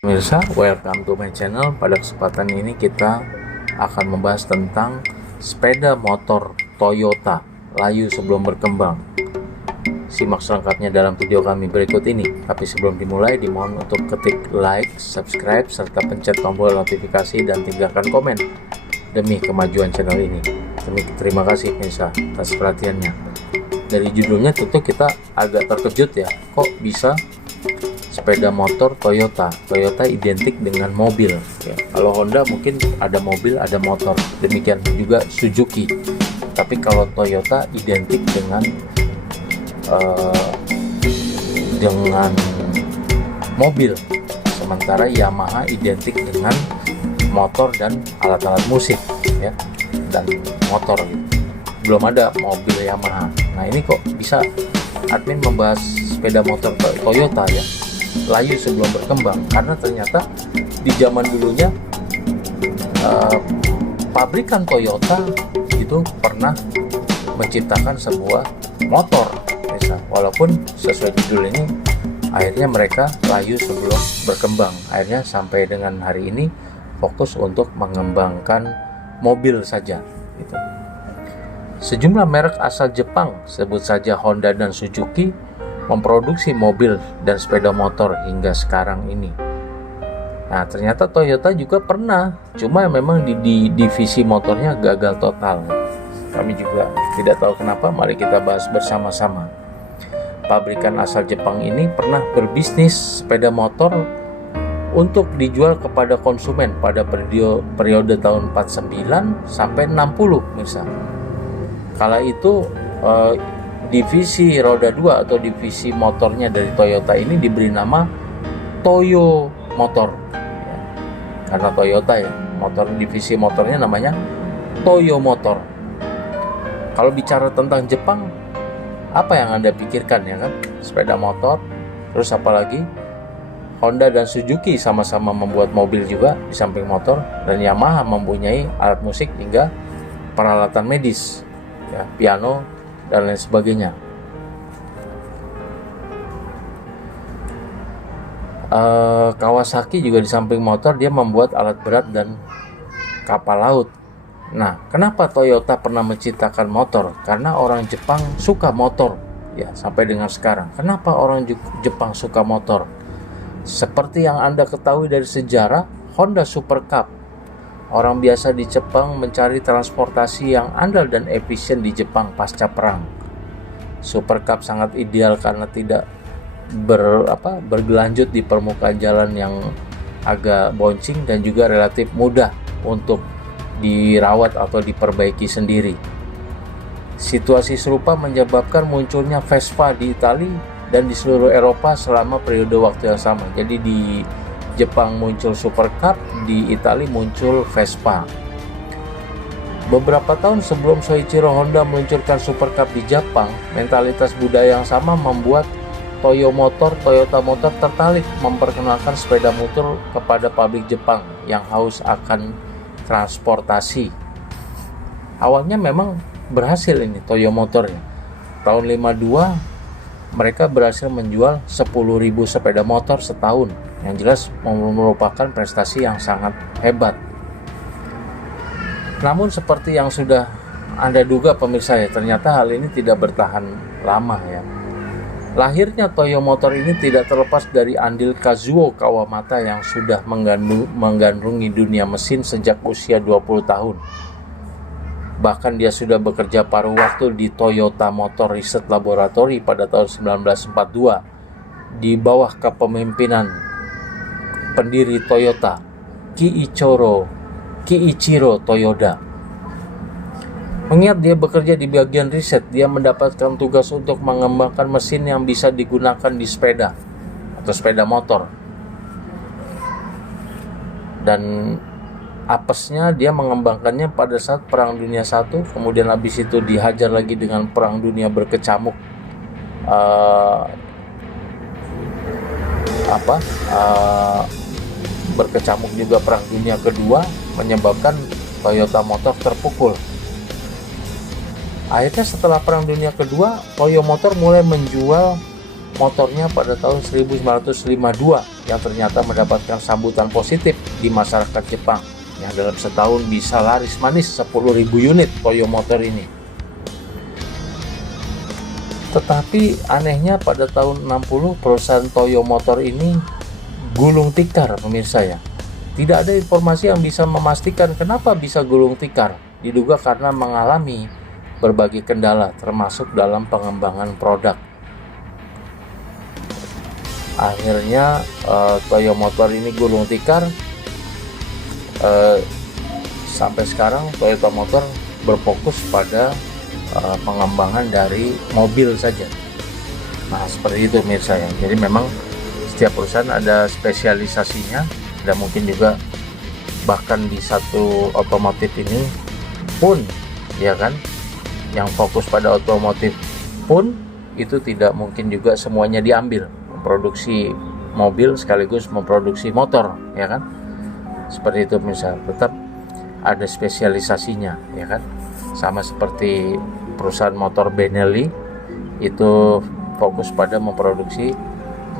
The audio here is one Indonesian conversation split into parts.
Pemirsa, welcome to my channel. Pada kesempatan ini kita akan membahas tentang sepeda motor Toyota layu sebelum berkembang. Simak selengkapnya dalam video kami berikut ini. Tapi sebelum dimulai, dimohon untuk ketik like, subscribe, serta pencet tombol notifikasi dan tinggalkan komen demi kemajuan channel ini. Terima kasih pemirsa atas perhatiannya. Dari judulnya tentu kita agak terkejut ya, kok bisa sepeda motor Toyota identik dengan mobil ya. Kalau Honda mungkin ada mobil, ada motor, demikian juga Suzuki. Tapi kalau Toyota identik dengan mobil, sementara Yamaha identik dengan motor dan alat-alat musik ya, dan motor gitu. Belum ada mobil Yamaha. Nah ini kok bisa admin membahas sepeda motor Toyota ya, layu sebelum berkembang, karena ternyata di zaman dulunya pabrikan Toyota itu pernah menciptakan sebuah motor misal, walaupun sesuai judul ini akhirnya mereka layu sebelum berkembang, akhirnya sampai dengan hari ini fokus untuk mengembangkan mobil saja gitu. Sejumlah merek asal Jepang, sebut saja Honda dan Suzuki, memproduksi mobil dan sepeda motor hingga sekarang ini. Nah, ternyata Toyota juga pernah, cuma memang di divisi motornya gagal total. Kami juga tidak tahu kenapa, mari kita bahas bersama-sama. Pabrikan asal Jepang ini pernah berbisnis sepeda motor untuk dijual kepada konsumen pada periode tahun 49 sampai 60 misal. Kala itu divisi roda 2 atau divisi motornya dari Toyota ini diberi nama Toyo Motor ya, karena Toyota ya, motor divisi motornya namanya Toyo Motor. Kalau bicara tentang Jepang, apa yang Anda pikirkan ya kan? Sepeda motor, terus apalagi Honda dan Suzuki sama-sama membuat mobil juga di samping motor, dan Yamaha mempunyai alat musik hingga peralatan medis ya, piano dan lain sebagainya. Kawasaki juga di samping motor dia membuat alat berat dan kapal laut. Nah, kenapa Toyota pernah menciptakan motor? Karena orang Jepang suka motor ya, sampai dengan sekarang. Kenapa orang Jepang suka motor? Seperti yang Anda ketahui dari sejarah, Honda Super Cup. Orang biasa di Jepang mencari transportasi yang andal dan efisien di Jepang pasca perang. Super Cup sangat ideal karena tidak bergelanjut di permukaan jalan yang agak boncing dan juga relatif mudah untuk dirawat atau diperbaiki sendiri. Situasi serupa menyebabkan munculnya Vespa di Italia dan di seluruh Eropa selama periode waktu yang sama. Jadi di Jepang muncul Super Cup, di Italia muncul Vespa. Beberapa tahun sebelum Soichiro Honda meluncurkan Super Cup di Jepang, mentalitas budaya yang sama membuat Toyota Motor tertarik memperkenalkan sepeda motor kepada pabrik Jepang yang haus akan transportasi. Awalnya memang berhasil ini Toyota Motor ya. Tahun 52 mereka berhasil menjual 10.000 sepeda motor setahun, yang jelas merupakan prestasi yang sangat hebat. Namun seperti yang sudah Anda duga pemirsa ya, ternyata hal ini tidak bertahan lama ya. Lahirnya Toyo Motor ini tidak terlepas dari andil Kazuo Kawamata yang sudah menggandrungi dunia mesin sejak usia 20 tahun. Bahkan dia sudah bekerja paruh waktu di Toyota Motor Research Laboratory pada tahun 1942 di bawah kepemimpinan pendiri Toyota, Kiichiro Toyoda. Mengingat dia bekerja di bagian riset, dia mendapatkan tugas untuk mengembangkan mesin yang bisa digunakan di sepeda atau sepeda motor. Dan apesnya dia mengembangkannya pada saat Perang Dunia I, kemudian habis itu dihajar lagi dengan Perang Dunia berkecamuk, berkecamuk juga Perang Dunia Kedua, menyebabkan Toyota Motor terpukul. Akhirnya setelah Perang Dunia Kedua, Toyota Motor mulai menjual motornya pada tahun 1952 yang ternyata mendapatkan sambutan positif di masyarakat Jepang, yang dalam setahun bisa laris manis 10.000 unit Toyo Motor ini. Tetapi anehnya pada tahun 60 perusahaan Toyo Motor ini gulung tikar, pemirsa ya. Tidak ada informasi yang bisa memastikan kenapa bisa gulung tikar. Diduga karena mengalami berbagai kendala termasuk dalam pengembangan produk. Akhirnya Toyo Motor ini gulung tikar. Sampai sekarang Toyota Motor berfokus pada pengembangan dari mobil saja. Nah, seperti itu pemirsa ya. Jadi memang setiap perusahaan ada spesialisasinya, dan mungkin juga bahkan di satu otomotif ini pun ya kan, yang fokus pada otomotif pun itu tidak mungkin juga semuanya diambil, memproduksi mobil sekaligus memproduksi motor ya kan. Seperti itu misalnya, tetap ada spesialisasinya ya kan. Sama seperti perusahaan motor Benelli itu fokus pada memproduksi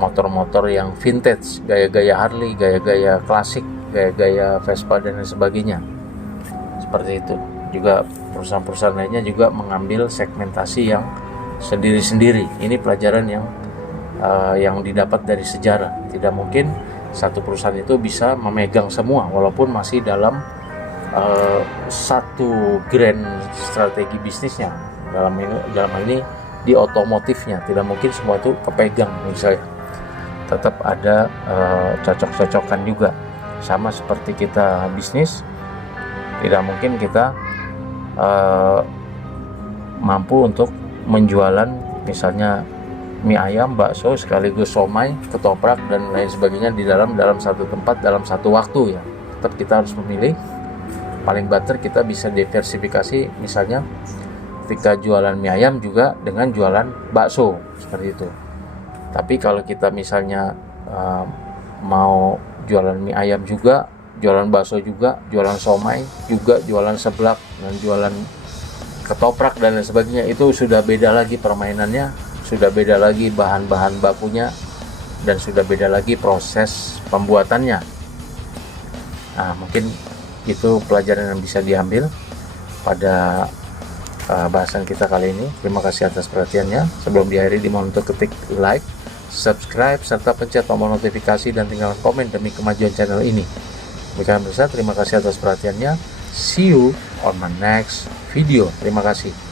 motor-motor yang vintage, gaya-gaya Harley, gaya-gaya klasik, gaya-gaya Vespa dan lain sebagainya. Seperti itu. Juga perusahaan-perusahaan lainnya juga mengambil segmentasi yang sendiri-sendiri. Ini pelajaran yang didapat dari sejarah. Tidak mungkin satu perusahaan itu bisa memegang semua, walaupun masih dalam satu grand strategi bisnisnya. Dalam ini di otomotifnya tidak mungkin semua itu kepegang misalnya. Tetap ada cocok-cocokan juga. Sama seperti kita bisnis, tidak mungkin kita mampu untuk menjualan misalnya mie ayam, bakso, sekaligus somai, ketoprak dan lain sebagainya di dalam satu tempat dalam satu waktu ya. Tetap kita harus memilih. Paling better kita bisa diversifikasi, misalnya ketika jualan mie ayam juga dengan jualan bakso, seperti itu. Tapi kalau kita misalnya mau jualan mie ayam juga, jualan bakso juga, jualan somai juga, jualan seblak dan jualan ketoprak dan lain sebagainya, itu sudah beda lagi permainannya, sudah beda lagi bahan-bahan bakunya, dan sudah beda lagi proses pembuatannya. Nah, mungkin itu pelajaran yang bisa diambil pada bahasan kita kali ini. Terima kasih atas perhatiannya. Sebelum diakhiri, dimohon untuk ketik like, subscribe, serta pencet tombol notifikasi dan tinggalkan komen demi kemajuan channel ini. Demikian besar, terima kasih atas perhatiannya. See you on my next video. Terima kasih.